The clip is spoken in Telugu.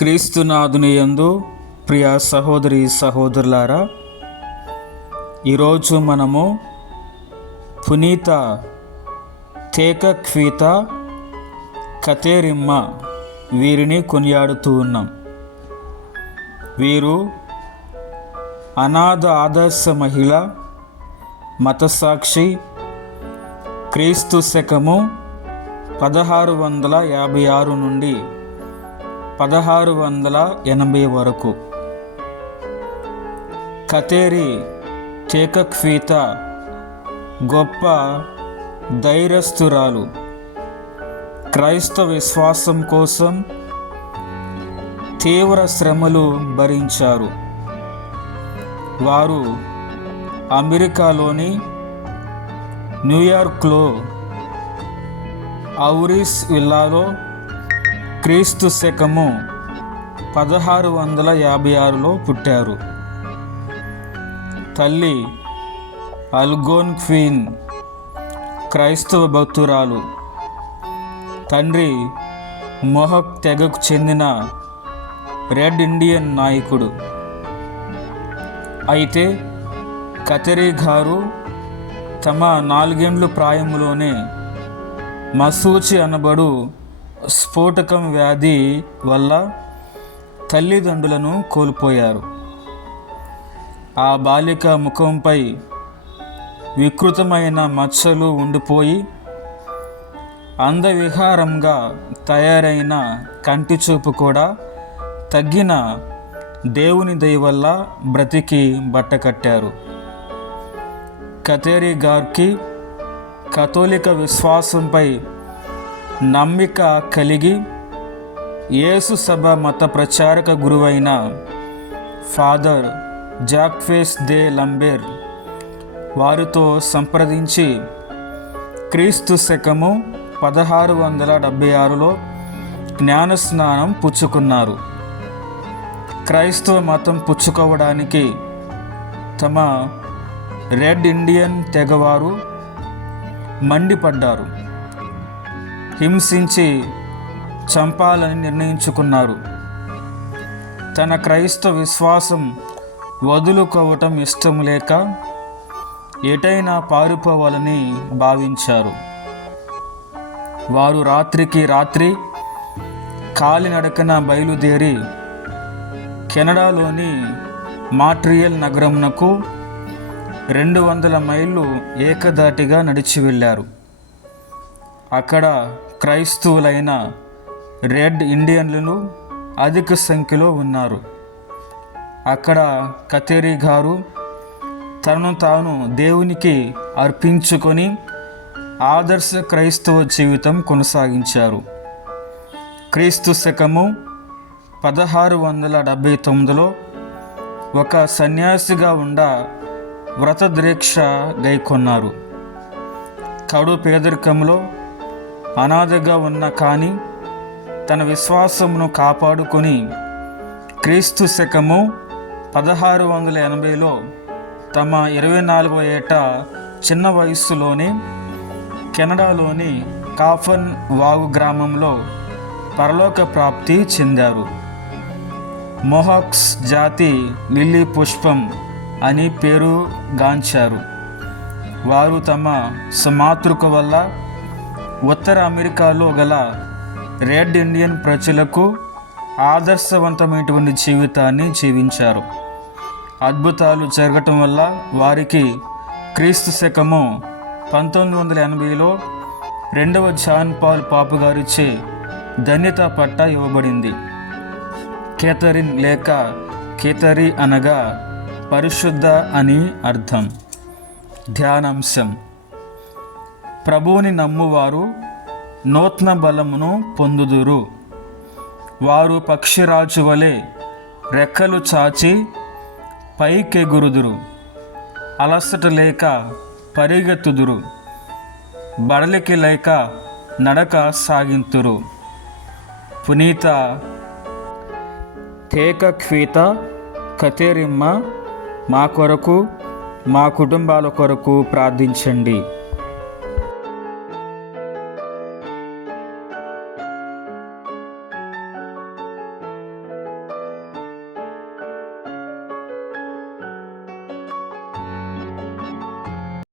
క్రీస్తునాథుని యందు ప్రియ సహోదరి సహోదరులారా ఈరోజు మనము పునీత తేకక్వీత కతేరిమ్మ వీరిని కొనియాడుతూ ఉన్నాం. వీరు అనాథ ఆదర్శ మహిళ మతసాక్షి క్రీస్తు శకము పదహారు వందల యాభై ఆరు నుండి పదహారు వందల ఎనభై వరకు. కతేరి తేకక్వీత గొప్ప ధైర్యస్థురాలు. క్రైస్తవ విశ్వాసం కోసం తీవ్ర శ్రమలు భరించారు. వారు అమెరికాలోని న్యూయార్క్లో ఔరిస్ విల్లాలో క్రీస్తు శకము పదహారు వందల యాభై ఆరులో పుట్టారు. తల్లి అల్గోన్ క్వీన్ క్రైస్తవ భక్తురాలు. తండ్రి మొహక్ తెగకు చెందిన రెడ్ ఇండియన్ నాయకుడు. అయితే కతరీ గారు తమ నాలుగేండ్ల ప్రాయంలోనే మసూచి అనబడు స్ఫోటకం వ్యాధి వల్ల తల్లిదండ్రులను కోల్పోయారు. ఆ బాలిక ముఖంపై వికృతమైన మచ్చలు ఉండిపోయి అందవిహారంగా తయారైన కంటి చూపు కూడా తగ్గిన దేవుని దయ వల్ల బ్రతికి బట్టకట్టారు కతేరి గారికి కథోలిక విశ్వాసంపై నమ్మిక కలిగి యేసు సభ మత ప్రచారక గురువైన ఫాదర్ జాక్ఫేస్ దే లంబేర్ వారితో సంప్రదించి క్రీస్తు శకము పదహారు వందల డెబ్భై ఆరులో జ్ఞానస్నానం పుచ్చుకున్నారు. క్రైస్తవ మతం పుచ్చుకోవడానికి తమ రెడ్ ఇండియన్ తెగవారు మండిపడ్డారు. హింసించి చంపాలని నిర్ణయించుకున్నారు. తన క్రైస్తవ విశ్వాసం వదులుకోవటం ఇష్టం లేక ఎటైనా పారిపోవాలని భావించారు. వారు రాత్రికి రాత్రి కాలినడకన బయలుదేరి కెనడాలోని మాట్రియల్ నగరమునకు రెండు వందల మైళ్ళు ఏకదాటిగా నడిచి వెళ్ళారు అక్కడ క్రైస్తవులైన రెడ్ ఇండియన్లను అధిక సంఖ్యలో ఉన్నారు. అక్కడ కతేరీ గారు తనను తాను దేవునికి అర్పించుకొని ఆదర్శ క్రైస్తవ జీవితం కొనసాగించారు. క్రీస్తు శకము పదహారు వందల డెబ్భై తొమ్మిదిలో ఒక సన్యాసిగా ఉండ వ్రతద్రీక్ష గైకొన్నారు. కడు పేదరికంలో అనాథగా ఉన్న కానీ తన విశ్వాసమును కాపాడుకొని క్రీస్తు శకము పదహారు వందల ఎనభైలో తమ ఇరవై నాలుగో ఏట చిన్న వయస్సులోనే కెనడాలోని కాఫన్ వాగు గ్రామంలో పరలోక ప్రాప్తి చెందారు. మొహాక్స్ జాతి లిల్లీ పుష్పం అని పేరు గాంచారు. వారు తమ సుమాతృక వల్ల ఉత్తర అమెరికాలో గల రెడ్ ఇండియన్ ప్రజలకు ఆదర్శవంతమైనటువంటి జీవితాన్ని జీవించారు. అద్భుతాలు జరగటం వల్ల వారికి క్రీస్తు శకము పంతొమ్మిది వందల ఎనభైలో రెండవ జాన్ పాల్ పాపు గారిచే ధన్యత పట్ట ఇవ్వబడింది. కేథరిన్ లేక కేతరి అనగా పరిశుద్ధ అని అర్థం. ధ్యానాంశం. ప్రభువుని నమ్మువారు నూతన బలమును పొందుదురు. వారు పక్షిరాజు వలె రెక్కలు చాచి పైకెగురుదురు. అలసట లేక పరిగెత్తుదురు. బడలికి లేక నడక సాగింతురు. పునీత తేకక్వీత కతేరిమ్మ మా కొరకు మా కుటుంబాల కొరకు ప్రార్థించండి.